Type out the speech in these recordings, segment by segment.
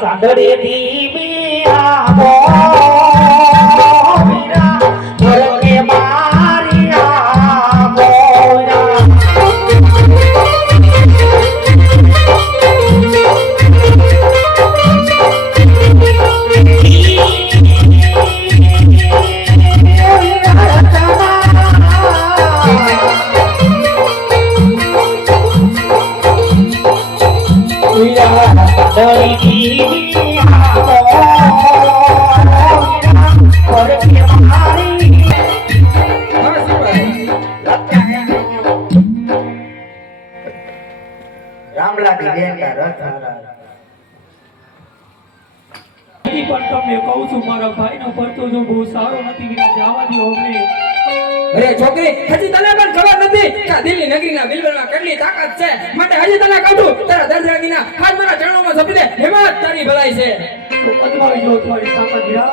સાંદળે ધીમી આવો વીરા ઘરકે મારી આવો રામલાની બેન કા રથ પણ તમને કહું છું મારા ભાઈનો પરતો જો બહુ સારો નથી વિના જવા દો અમને. અરે છોકરી હજી તને પણ ખબર નથી કે દિલ્હી નગરીના બિલબલમાં કેટલી તાકાત છે માટે હજી તને કહું તારા દરદાગીના હાથ મારા ચરણોમાં ઝપી દે હિંમત તારી ભલાઈ છે તો અજમાવી જો તમારી તાકાત વિરા.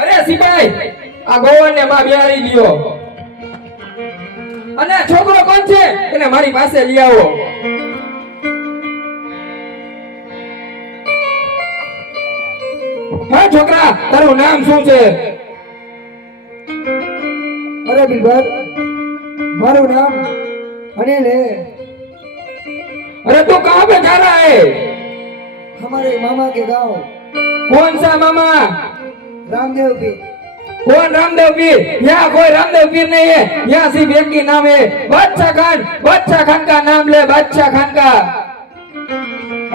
અરે સિપાઈ આ ગોવાને માં બિહારી ગયો અને છોકરો કોણ છે એને મારી પાસે લઈ આવો. હા છોકરા તારું નામ શું છે? अरे बिलबर मारू नाम अनिल है। अरे तू कहाँ पे जा रहा है? हमारे मामा के गांव। कौन सा मामा? रामदेव पीर। कौन रामदेव पीर? यहाँ कोई रामदेव पीर नहीं है, यहाँ सिर्फ एक ही नाम है बादशाह खान का नाम ले, बादशाह खान का।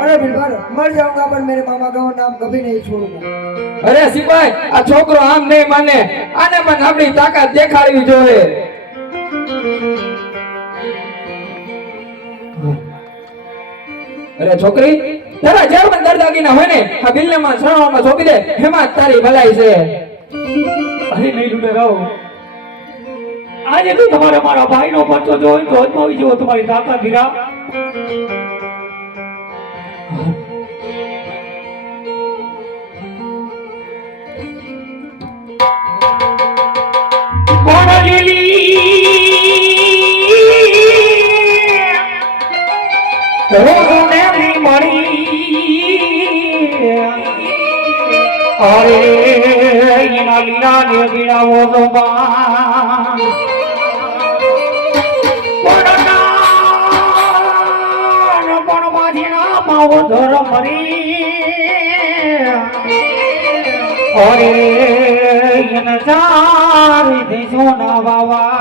अरे बिलबर मर जाऊंगा पर मेरे मामा का नाम कभी नहीं छोड़ूंगा। अरे सिपाही आ छोकरो आम नहीं माने, आने मन अपनी ताकत देखाड़वी जोए। अरे छोकरी तारा जेर मन दरदागीना होय ने आ बिल्ले માં છણવામાં સોપી દે હેમાં તારી ભલાઈ છે. અરે નહીં લૂટે રહો, આજે તો તમારે મારા ભાઈનો પરતો જોઈ તો અજમાવી જો તમારી તાકાત વિરા. અરે એના લીલા ને ગીરાવો તો બાન પણ માજીના માવો ધર મરી અરે એના ચારી દેશો ના બાવા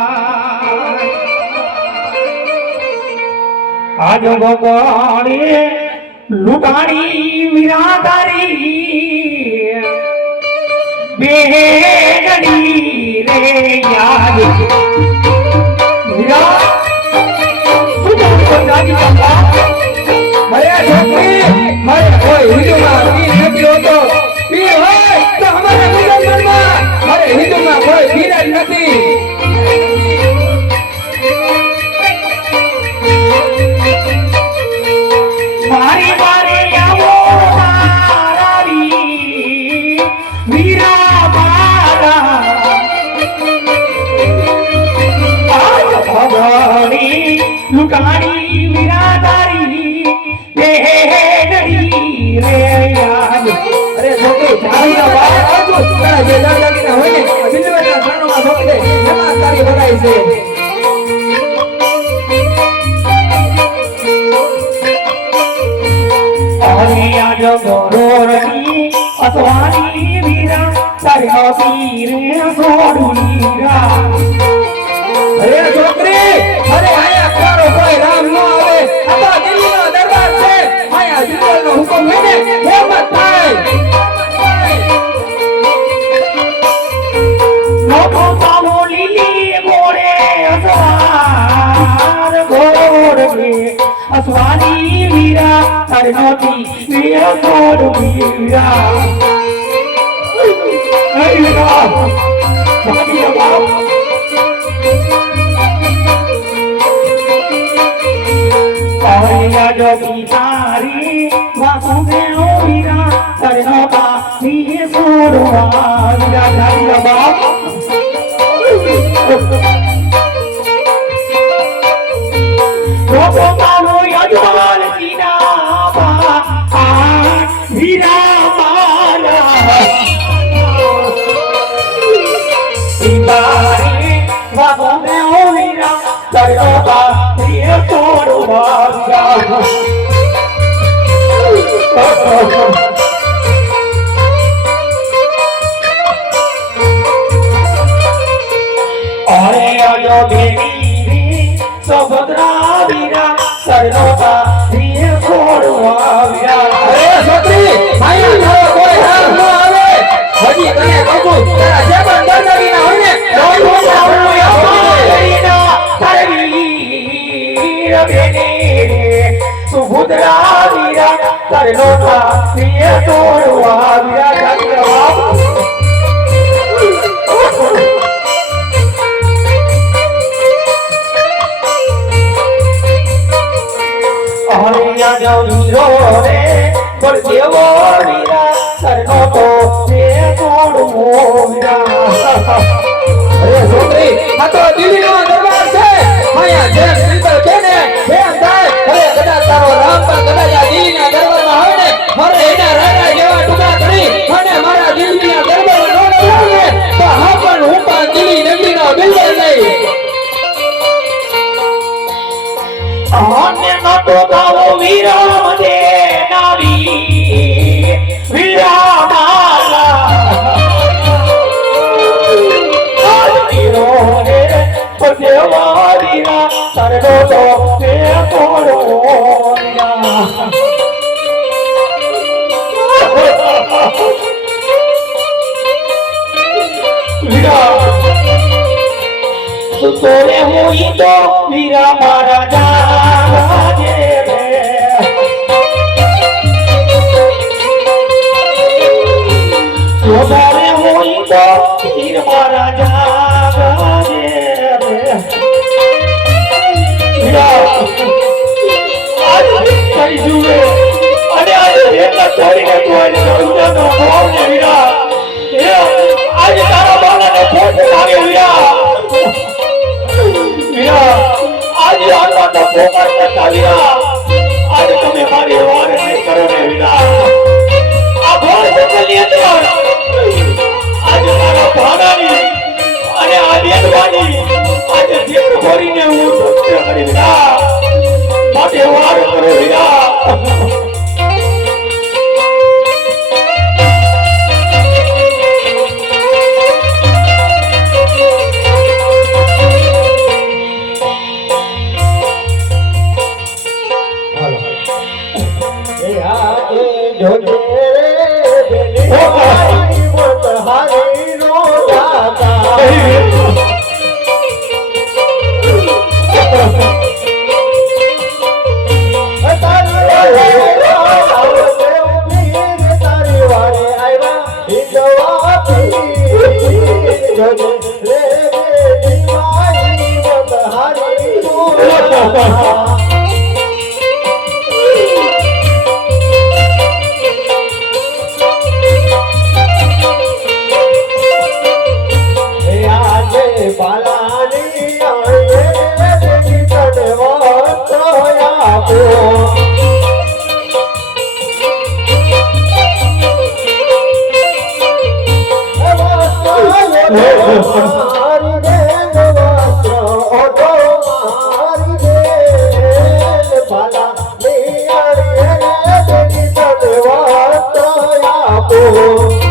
આજ ભગવાને લૂટાણી વિરાદારી બેગડી રે યાદ વિરા સુજો જાગી બાપા. અરે છોકરી મારે કોઈ હિન્દુમાં પીર નથી હોતો, પીર હોય તો અમારા મુસલમાનમાં, મારે હિન્દુમાં કોઈ પીર જ નથી. મારી મારે આવો મારાવી વીરા મારા આજ ભગવાની લૂટાણી વિરાદારી બેડડી રે યાદ. અરે છોકરી જાણીના બહાર આવજો, તારા જે દાદાગીના હોય ને બિલવરના ચરણોમાં સોંપી દે એમાં તારી ભલાઈ છે. આજ ગોરોરની અસવાની વીરા તારી પીરે સોડુની વીરા. અરે છોકરી અરે આયા કોરો કોઈ રામ ન આવે, આ તો દિલ્હીનો દરબાર છે, આયા જીવનનો હુકમ લઈને હેમત થાય. લોકો પાવો લીલી મોરે અસવાર ગોરોરની અસવાની વીરા તારી નોતી વીરા સોડુની વીરા. હે વીરા જાગી બાપ. આજ પિતારી વાસુદેવ વીરા તારી નોતી વીરા સોડવા વીરા જાગી બાપ. લોકો પાવો યજમાન સીના સીતારી વાતો ને ઓવીરા તારો બાપીએ છોડવા અરે આયો દેવી સુભદ્રા વીરા તારો બાપીએ છોડવા અરે છોકરી અહીંયા તારો કોઈ હાલ ન આવે હજી તને કહું તારા જે પણ દર્દીના હોય ને સુભદ્રા વીરા તારો બાપીએ છોડવા હરિયા જવીરો રે પર દેવો વીરા સરનો તો તે તોડવો વીરા અરે છોકરી આ તો દિલ્હીનો દરબાર છે અહીંયા જેમ નીકળ કે ને એમ થાય અરે કદાચ તારો રામ પણ કદાચ આ દિલ્હીના દરબારમાં હોય ને અરે એના રાજા જેવા ટુકડા કરી અને મારા દિલ્હીના દરબારમાં નો આવે તો હા પણ હું પણ દિલ્હી નગરીનો બિલ્ડર નહીં આને નટો ગાવો વીરા દે નાવી વીરા માલા આજ વીરો રે પદેવા વીરા સરનો તો તે તોડો વીરા તોરે હું તો વીરા મારા જાગે રે તોરે હું તો વીર મારા જાગે રે વીરા આજ કઈ જુએ અને આજે એટલા છોડીને કોઈ નોંધનો ભાવ ને વીરા એ આજે તારા બાળાને ફોટ લાગે વીરા વીરા આજે આટલા તો પોકાર કરતા વીરા આજે તમે મારી વાર નહીં કરો ને વીરા આ ભોળ જંગલની અંદર આજે મારા ભાણાની અને આ બેનવાની આજે જીવ ભરીને હું સત્ય કરી વીરા માટે વાર કરો વીરા Oh